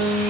Thank mm -hmm. you.